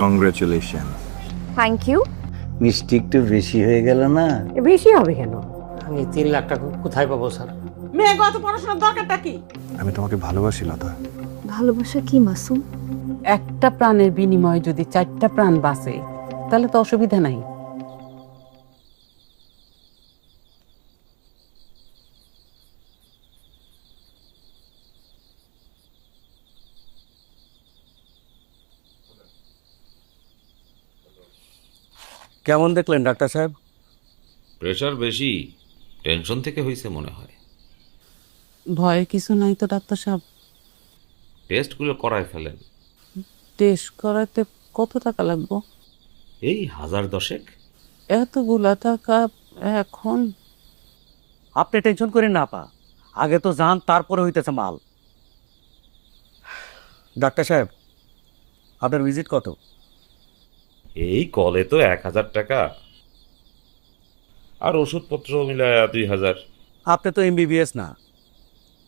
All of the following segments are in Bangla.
কংগ্রেচুলেশন। Thank you. মিষ্টি একটু বেশি হয়ে গেল না? বেশি হবে কেন? আমি 3 লাখ টাকা কোথায় পাবো স্যার? মেয়ে গত পড়াশোনার দরকারটা কি? আমি তোমাকে ভালোবাসি লতা। ভালোবাসা কি মাসুম? একটা প্রাণের বিনিময়ে যদি 4টা প্রাণ বাঁচে তাহলে তো অসুবিধা নাই। কেমন দেখলেন ডাক্তার সাহেব? প্রেশার বেশি, টেনশন থেকে হয়েছে মনে হয়। ভয়ের কিছু নাই তো ডাক্তার সাহেব? টেস্টগুলো করায় ফেলেন। টেস্ট করাতে কত টাকা লাগবে? এই 1000-1000। এতগুলা টাকা এখন? আপনি টেনশন করেন না আপা, আগে তো যান তারপরে হইতেছে মাল। ডাক্তার সাহেব, আপনার ভিজিট কত? এই কলে তো 1000 টাকা, আর ওষুধপত্র মিলায় 2000। আপনি তো এমবিবিএস না,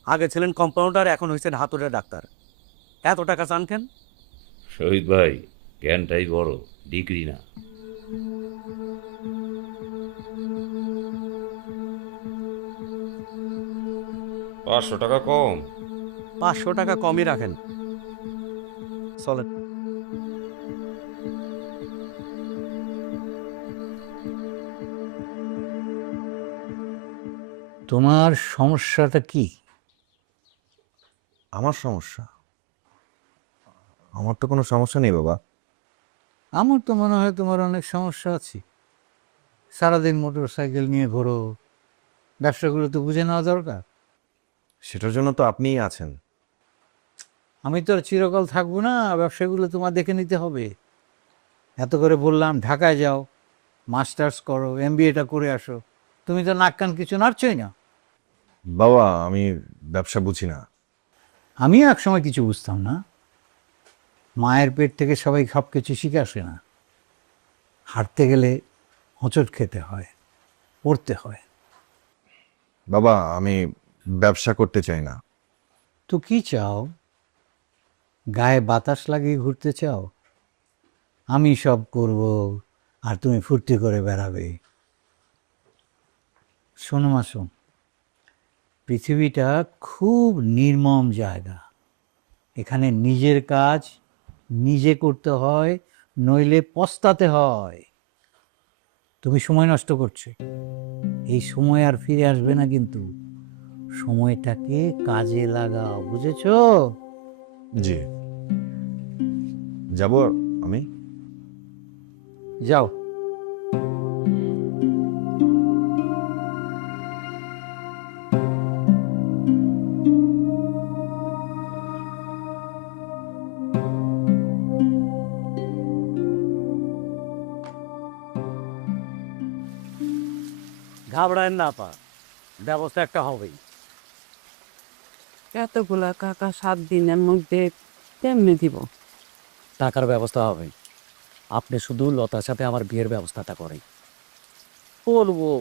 আগে ছিলেন কম্পাউন্ডার, এখন হয়েছেন হাতুড়ে ডাক্তার, এত টাকা চান কেন? শহীদ ভাই, জ্ঞানটাই বড়, ডিগ্রি না। $500 কম। 500 টাকা কমই রাখেন, চলেন। তোমার সমস্যাটা কি? আমার সমস্যা? আমার তো কোনো সমস্যা নেই বাবা। আমার তো মনে হয় তোমার অনেক সমস্যা আছে। সারাদিন মোটর সাইকেল নিয়ে ঘোরো, ব্যবসাগুলো তো বুঝে নেওয়া দরকার। সেটার জন্য তো আপনিই আছেন। আমি তো আর চিরকাল থাকবো না, ব্যবসাগুলো তোমার দেখে নিতে হবে। এত করে বললাম ঢাকায় যাও, মাস্টার্স করো, এমবিএটা করে আসো, তুমি তো নাক কান কিছু নাড়ছই না। বাবা, আমি ব্যবসা বুঝি না। আমিও একসময় কিছু বুঝতাম না। মায়ের পেট থেকে সবাই সব কিছু শিখে আসে না। হাঁটতে গেলে হোঁচট খেতে হয়, পড়তে হয়। বাবা, আমি ব্যবসা করতে চাই না। তো কি চাও? গায়ে বাতাস লাগিয়ে ঘুরতে চাও? আমি সব করব আর তুমি ফুর্তি করে বেড়াবে? শোনো মাসুম, পৃথিবীটা খুব নির্মম জায়গা। এখানে নিজের কাজ নিজে করতে হয়, নইলে পস্তাতে হয়। তুমি সময় নষ্ট করছো, এই সময় আর ফিরে আসবে না, কিন্তু সময়টাকে কাজে লাগাও, বুঝেছো? জি, যাব আমি। যাও। ঘাবড়ায়েন না আপা, ব্যবস্থা একটা হবেই। এতগুলা টাকা 7 দিনের মধ্যে কেমনে দিব? টাকার ব্যবস্থা হবে, আপনি শুধু লতার সাথে আমার বিয়ের ব্যবস্থাটা করেন। করবো,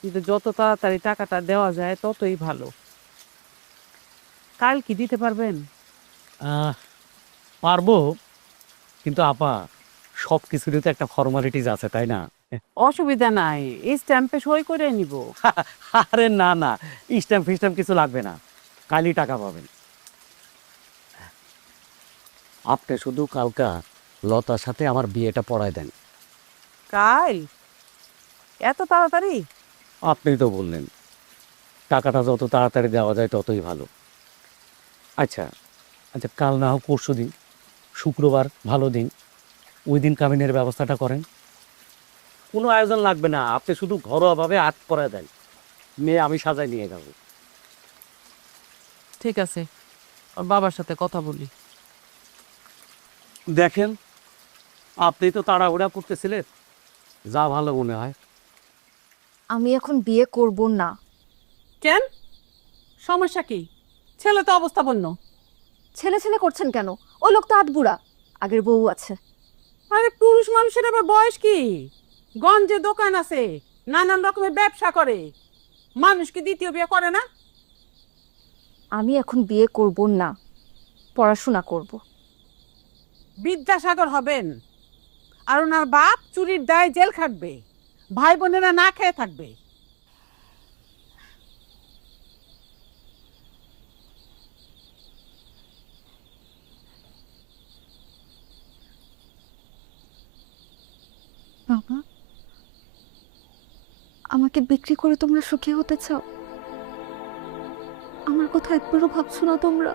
কিন্তু যত তাড়াতাড়ি টাকাটা দেওয়া যায় ততই ভালো। কাল কি দিতে পারবেন? পারবো, কিন্তু আপা সব কিছুরই তো একটা ফর্মালিটিস আছে, তাই না? অসুবিধা নাই, এই স্ট্যাম্পে সই করে নিব। আরে না না, স্ট্যাম্প ফিস্ট্যাম্প কিছু লাগবে না, কালই টাকা পাবেন। আপনি শুধু কালকা লতার সাথে আমার বিয়েটা পড়ায় দেন। কাল? এত তাড়াতাড়ি? আপনিই তো বললেন টাকাটা যত তাড়াতাড়ি দেওয়া যায় ততই ভালো। আচ্ছা আচ্ছা, কাল না হোক পরশু দিন, শুক্রবার ভালো দিন, ওই দিন কাবিনের ব্যবস্থাটা করেন। কোনো আয়োজন লাগবে না, আপনি শুধু ঘরোয়াভাবে আট করা দেন, মেয়ে আমি সাজায় নিয়ে যাব। ঠিক আছে, ওর বাবার সাথে কথা বলি। দেখেন, আপনি তো তাড়াহুড়া করতেছিলেন, যা ভালো মনে হয়। আমি এখন বিয়ে করব না। কেন? সমস্যা কি? ছেলে তো অবস্থাপন্ন। ছেলে ছেলে করছেন কেন? ওই লোক তো আধবুড়া, আগের বউ আছে। আরে পুরুষ মানুষের আবার বয়স কি? গঞ্জে দোকান আছে, নানান রকমের ব্যবসা করে, মানুষ কি দ্বিতীয় বিয়ে করে না? আমি এখন বিয়ে করব না, পড়াশোনা করব। বিদ্যাসাগর হবেন, আর ওনার বাপ চুরির দায়ে জেল খাটবে, ভাই বোনেরা না খেয়ে থাকবে। বাবা, আমাকে বিক্রি করে তোমরা সুখী হতে চাও? আমার কথা একবারও ভাবছো না তোমরা?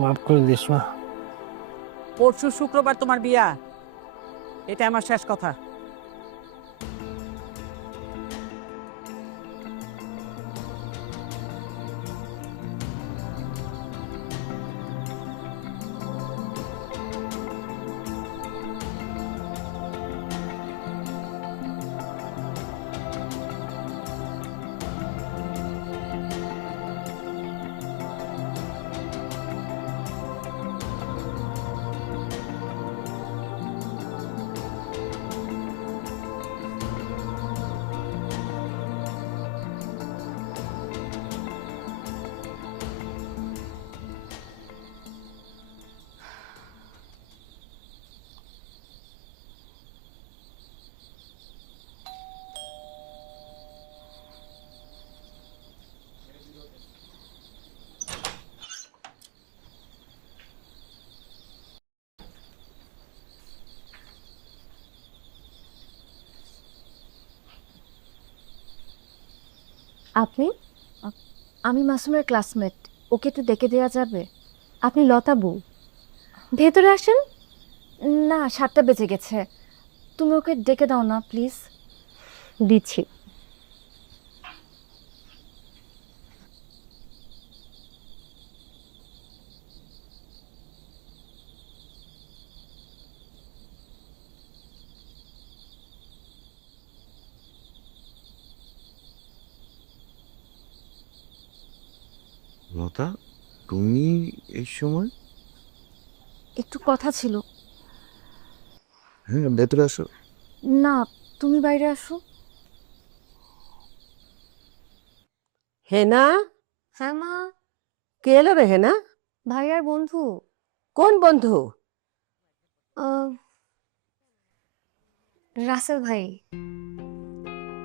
মাফ করে দিস মা। পরশু শুক্রবার তোমার বিয়া, এটা আমার শেষ কথা। আপনি? আমি মাসুমের ক্লাসমেট, ওকে একটু ডেকে দেওয়া যাবে? আপনি লতা বউ? ভেতরে আসেন। না, 7টা বেজে গেছে, তুমি ওকে ডেকে দাও না প্লিজ। দিচ্ছি। লতা, তুমি এই সময়? একটু কথা ছিল। হ্যাঁ, ভেতরে আসো। না, তুমি বাইরে আসো। হেনা, হ্যাঁ মা। কে এলো রে হেনা? ভাইয়ার বন্ধু। কোন বন্ধু? রাসেল ভাই।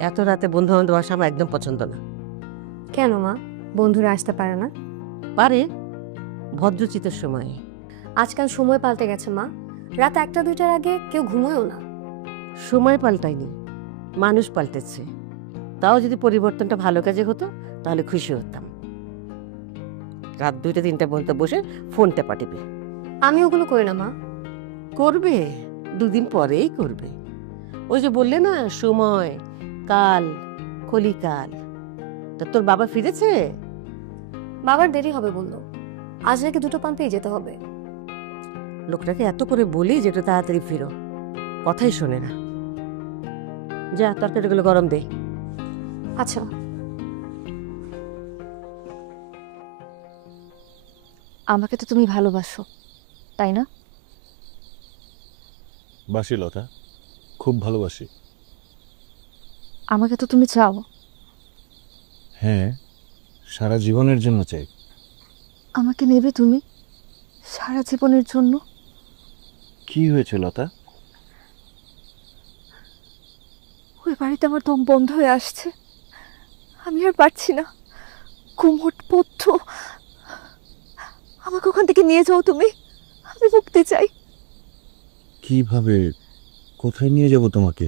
এত রাতে বন্ধু বান্ধব আসা আমার একদম পছন্দ না। কেন মা, বন্ধুরা আসতে পারে না? পারে, ভদ্রচিতের সময়। আজকাল সময় পাল্টে গেছে মা, রাত 1টা-2টার আগে কেউ ঘুমোয়ও না। সময় পাল্টায়নি, মানুষ পাল্টেছে। তাও যদি পরিবর্তনটা ভালো কাজে হতো তাহলে খুশি হতাম। রাত 2টা-3টা পর্যন্ত বসে ফোন টেপা টিপে। আমি ওগুলো করি না মা। করবে, 2 দিন পরেই করবে। ওই যে বললে না, সময়, কাল, কলিকাল। তা তোর বাবা ফিরেছে? বাবার দেরি হবে বললো, আজ নাকি 2টো পান্তেই যেতে হবে। লোকটাকে এত করে বলি যে একটু তাড়াতাড়ি ফিরো, কথাই শোনে না। যা তরকারিগুলো গরম দে। আচ্ছা। আমাকে তো তুমি ভালোবাসো, তাই না? বাসি লতা, খুব ভালোবাসি। আমাকে তো তুমি চাও। হ্যাঁ, সারা জীবনের জন্য চাই। আমাকে নেবে তুমি সারা জীবনের জন্য? কি হয়েছে লতা? ওই বাড়িতে আমার দম বন্ধ হয়ে আসছে, আমি আর পারছি না। কুমোট পথ্য, আমাকে ওখান থেকে নিয়ে যাও তুমি, আমি মুক্তি চাই। কিভাবে, কোথায় নিয়ে যাব তোমাকে?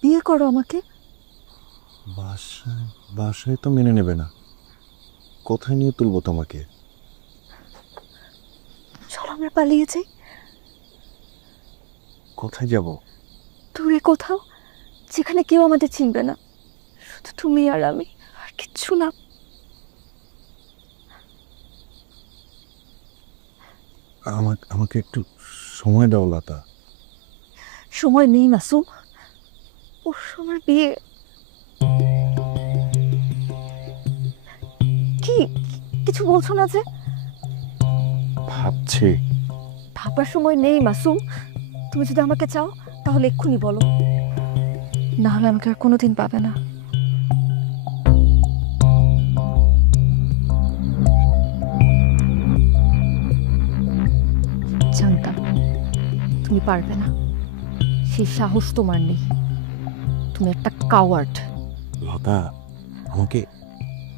বিয়ে করো আমাকে। বাসায়? বাসায় তো মেনে নেবে না। কোথায় নিয়ে তুলবো তোমাকে? চলো আমরা পালিয়ে যাই। কোথায় যাব? দূরে কোথাও, যেখানে কেউ আমাদের চিনবে না, শুধু তুমি আর আমি, আর কিচ্ছু না। আমাকে একটু সময় দাও লতা। সময় নেই মাসুম, পরশু আমার বিয়ে। কি কিছু বলছো না যে? ভাবছি। ভাবার সময় নেই মাসুম, তুমি যদি আমাকে চাও তাহলে এক্ষুনি বলো, না হলে আমাকে আর কোনোদিন পাবে না। তুমি পারবে না, সেই সাহস তোমার নেই। তুমি একটা কাওয়ার্ড। লতা, আমাকে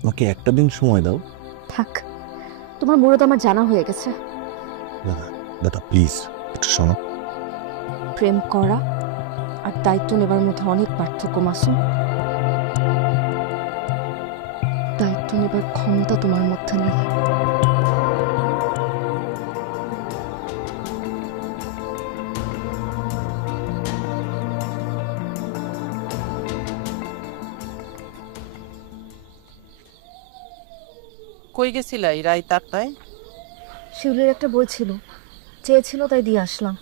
আমাকে একটা দিন সময় দাও। থাক, তোমার মুরদ আমার জানা হয়ে গেছে। দাদা দাদা প্লিজ একটু শোনো। প্রেম করা আর দায়িত্ব নেবার মধ্যে অনেক পার্থক্য মাসুম। দায়িত্ব নেবার ক্ষমতা তোমার মধ্যে নেই। কই গেছিলা এই রাত 8টায়? শিউলির একটা বই ছিল, চেয়েছিল তাই দিয়ে আসলাম।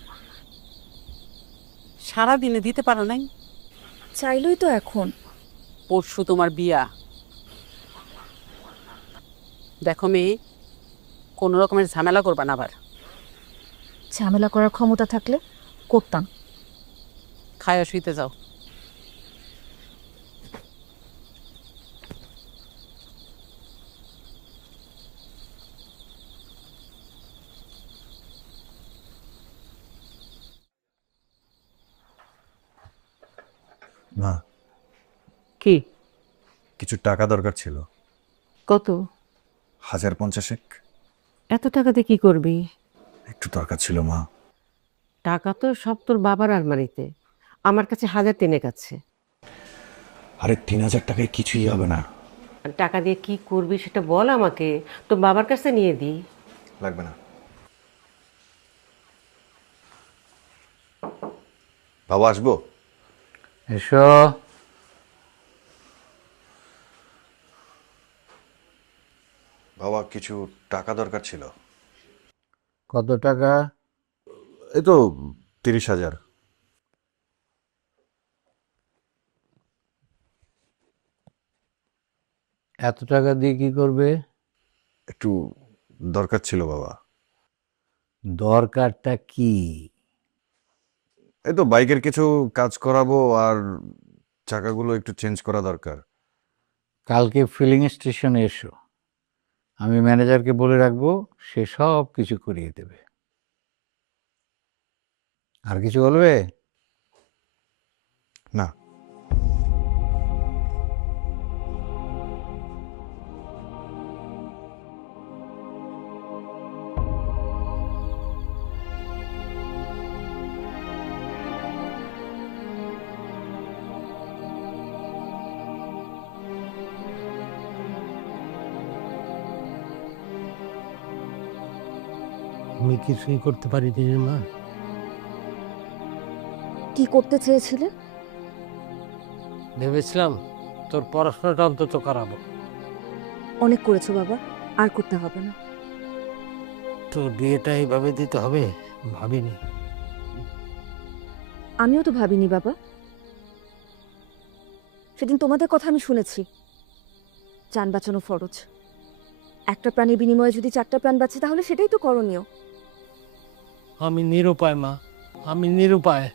সারাদিনে দিতে পারো নাই? চাইলই তো এখন। পরশু তোমার বিয়া। দেখো মেয়ে, কোনো রকমের ঝামেলা করবা না আবার। ঝামেলা করার ক্ষমতা থাকলে করতাম। খায়া শুইতে যাও। না, কি? কিছু টাকা দরকার ছিল। কত? 1050। এত টাকাতে কি করবি? একটু দরকার ছিল মা। টাকা তো সব তোর বাবার আলমারিতে, আমার কাছে 1000 আছে। আরে 3000 টাকায় কিছুই হবে না। আর টাকা দিয়ে কি করবি সেটা বল আমাকে, তোর বাবার কাছে নিয়ে দিই। লাগবে না। বাবা আসবো? এসো। বাবা কিছু টাকা দরকার ছিল। কত টাকা? এই তো 30,000। এত টাকা দিয়ে কি করবে? একটু দরকার ছিল বাবা। দরকারটা কি? এই তো বাইকের কিছু কাজ করাবো, আর চাকাগুলো একটু চেঞ্জ করা দরকার। কালকে ফিলিং স্টেশনে এসো, আমি ম্যানেজারকে বলে রাখবো, সে সব কিছু করিয়ে দেবে। আর কিছু বলবে? না। আমি কিছুই করতে পারিনি রে মা। কি করতে চেয়েছিলে? ভেবেছিলাম তোর পড়াশোনাটা অন্তত করাবো। অনেক করেছো বাবা, আর করতে হবে না। তোর বিয়েটা এইভাবে দিতে হবে ভাবিনি। আমিও তো ভাবিনি বাবা। সেদিন তোমাদের কথা আমি শুনেছি, জান বাঁচানো ফরজ। একটা প্রাণীর বিনিময়ে যদি 4টা প্রাণ বাঁচে তাহলে সেটাই তো করণীয়। আমি নিরুপায় মা, আমি নিরুপায়।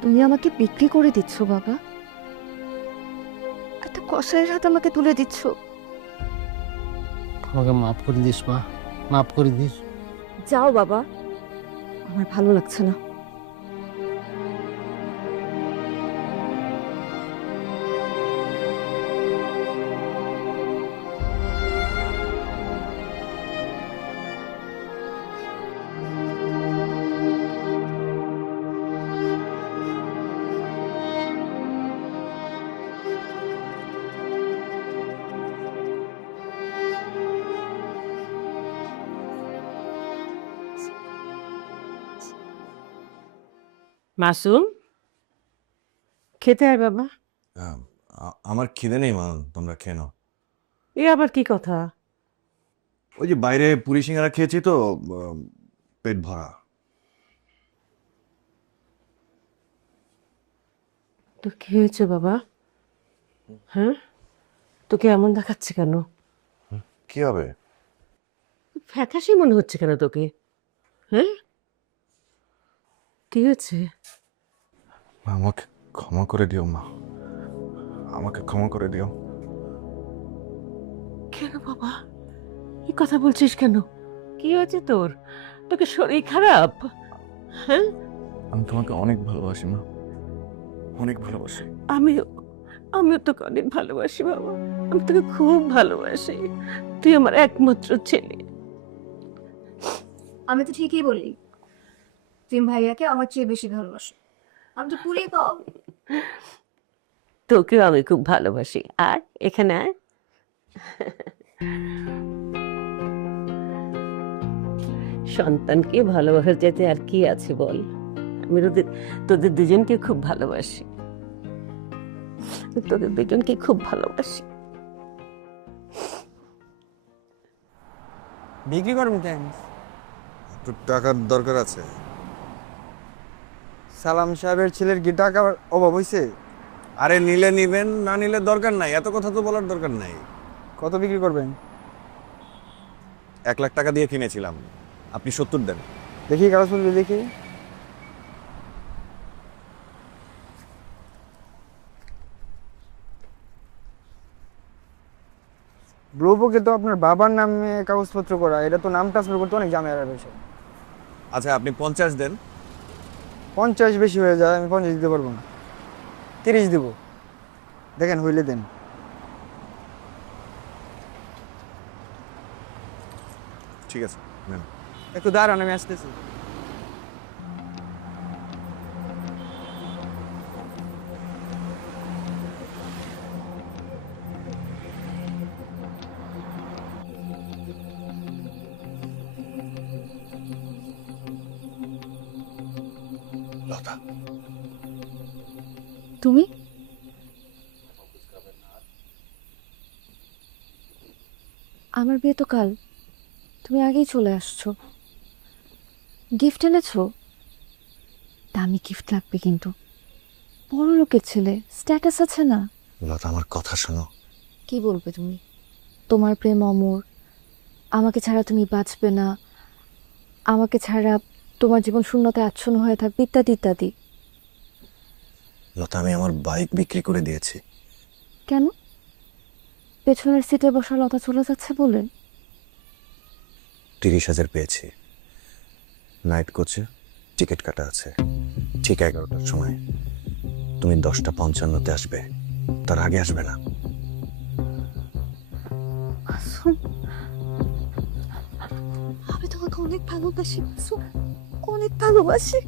তুমি আমাকে বিক্রি করে দিচ্ছ বাবা, একটা কসাইয়ের হাতে আমাকে তুলে দিচ্ছ। আমাকে মাফ করে দিস মা, মাফ করে দিস। যাও বাবা, আমার ভালো লাগছে না। মাসুম, খেতে আয় বাবা। আমার খিদে নেই মা, তোমরা খেয়ে নাও। এ আবার কি কথা? ওই যে বাইরে পুরি সিঙ্গারা খেয়েছি তো, পেট ভরা। তো কি হয়েছে বাবা? হ্যাঁ, তোকে এমন দেখাচ্ছে কেন? কি হবে? ফ্যাকাশে মনে হচ্ছে কেন তোকে? হ্যাঁ, কি হয়েছে? মা, আমাকে ক্ষমা করে দিও মা, আমাকে ক্ষমা করে দিও। কেন বাবা এই কথা বলছিস কেন? কি হয়েছে তোর? তোকে শরীর খারাপ? হ্যাঁ, আমি তোমাকে অনেক ভালোবাসি মা, অনেক ভালোবাসি। আমিও তোকে অনেক ভালোবাসি বাবা, আমি তোকে খুব ভালোবাসি, তুই আমার একমাত্র ছেলে। আমি তো ঠিকই বলি, তুমি ভাইয়াকে আমার চেয়ে বেশি ভালোবাসো। আমি তো পুরি পাও। তোকেও আমি খুব ভালোবাসি। আর এখানে আয়। সন্তানকে ভালোবাসার চাইতে আর কি আছে বল? আমি তোদের দুজনকে খুব ভালোবাসি, তোদের দুজনকে খুব ভালোবাসি। বিক্রি করবেন কেন? একটু টাকার দরকার আছে। সালাম সাহেবের ছেলের কি টাকার অভাব হয়েছে? আরে নিলে নিবেন, না নিলে দরকার নাই, এত কথা তো বলার দরকার নাই। কত বিক্রি করবেন? 1 লাখ টাকা দিয়ে কিনেছিলাম, আপনি 70 দেন। দেখি কাগজপত্র দেখি। ব্রোপোকে তো আপনার বাবার নামে কাগজপত্র করা, এটা তো নাম ট্রান্সফার করতে অনেক ঝামেলার বিষয়। আচ্ছা আপনি 50 দেন। 50 বেশি হয়ে যায়, আমি 50 দিতে পারবো না, 30 দিব। দেখেন হইলে দেন। ঠিক আছে নেন। একটু দাঁড়ান, আমি আসতেছি। লতা, তুমি আমার বিয়ে তো কাল, তুমি আগেই চলে আসছো। গিফট এনেছো? দামি গিফট লাগবে কিন্তু, বড় লোকের ছেলে, স্ট্যাটাস আছে না। লতা আমার কথা শোনো। কি বলবে তুমি? তোমার প্রেম অমর, আমাকে ছাড়া তুমি বাঁচবে না, আমাকে ছাড়া তোমার জীবন শূন্যতায় আচ্ছন্ন হয়ে থাকবে, ইত্যাদি ইত্যাদি। লতা আমি আমার বাইক বিক্রি করে দিয়েছি। কেন? পেছনের সিটে বসা লতা চলে যাচ্ছে বলে? 30,000 পেয়েছি, নাইট কোচে টিকিট কাটা আছে, ঠিক 11টার সময়। তুমি 10টা 55-তে আসবে, তার আগে আসবে না। আমি তোমাকে অনেক ভালোবাসি, অনেক ভালোবাসি।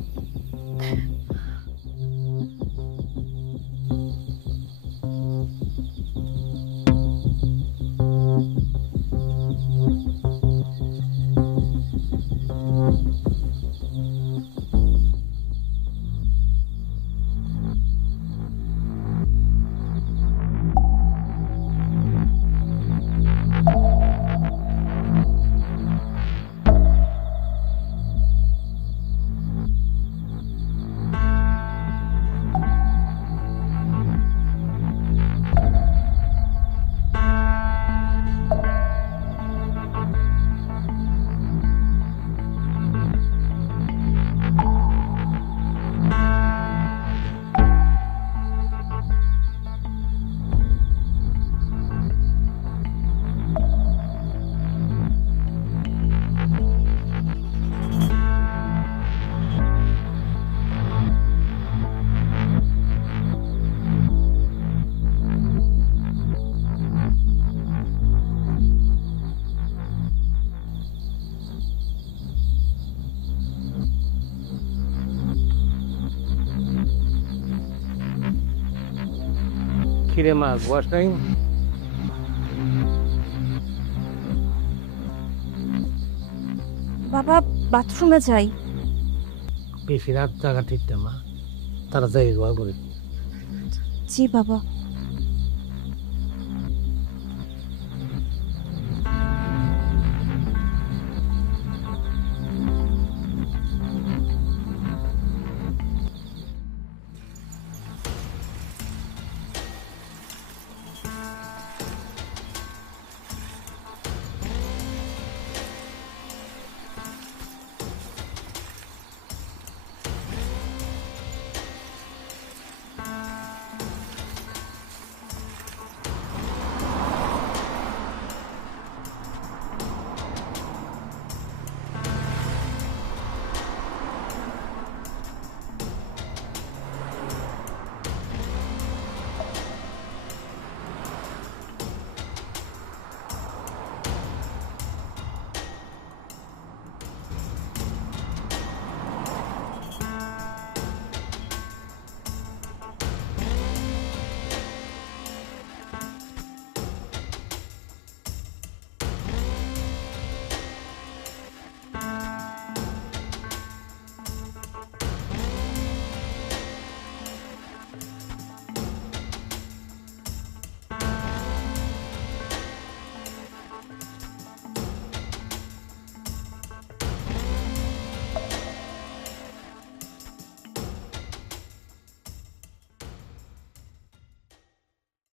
কিরে মা, গোয়াস নাই? বাবা বাথরুমে যাই। বেশি রাত জায়গা ঠিক না মা, তারা যাই গোয়া করে। জি বাবা।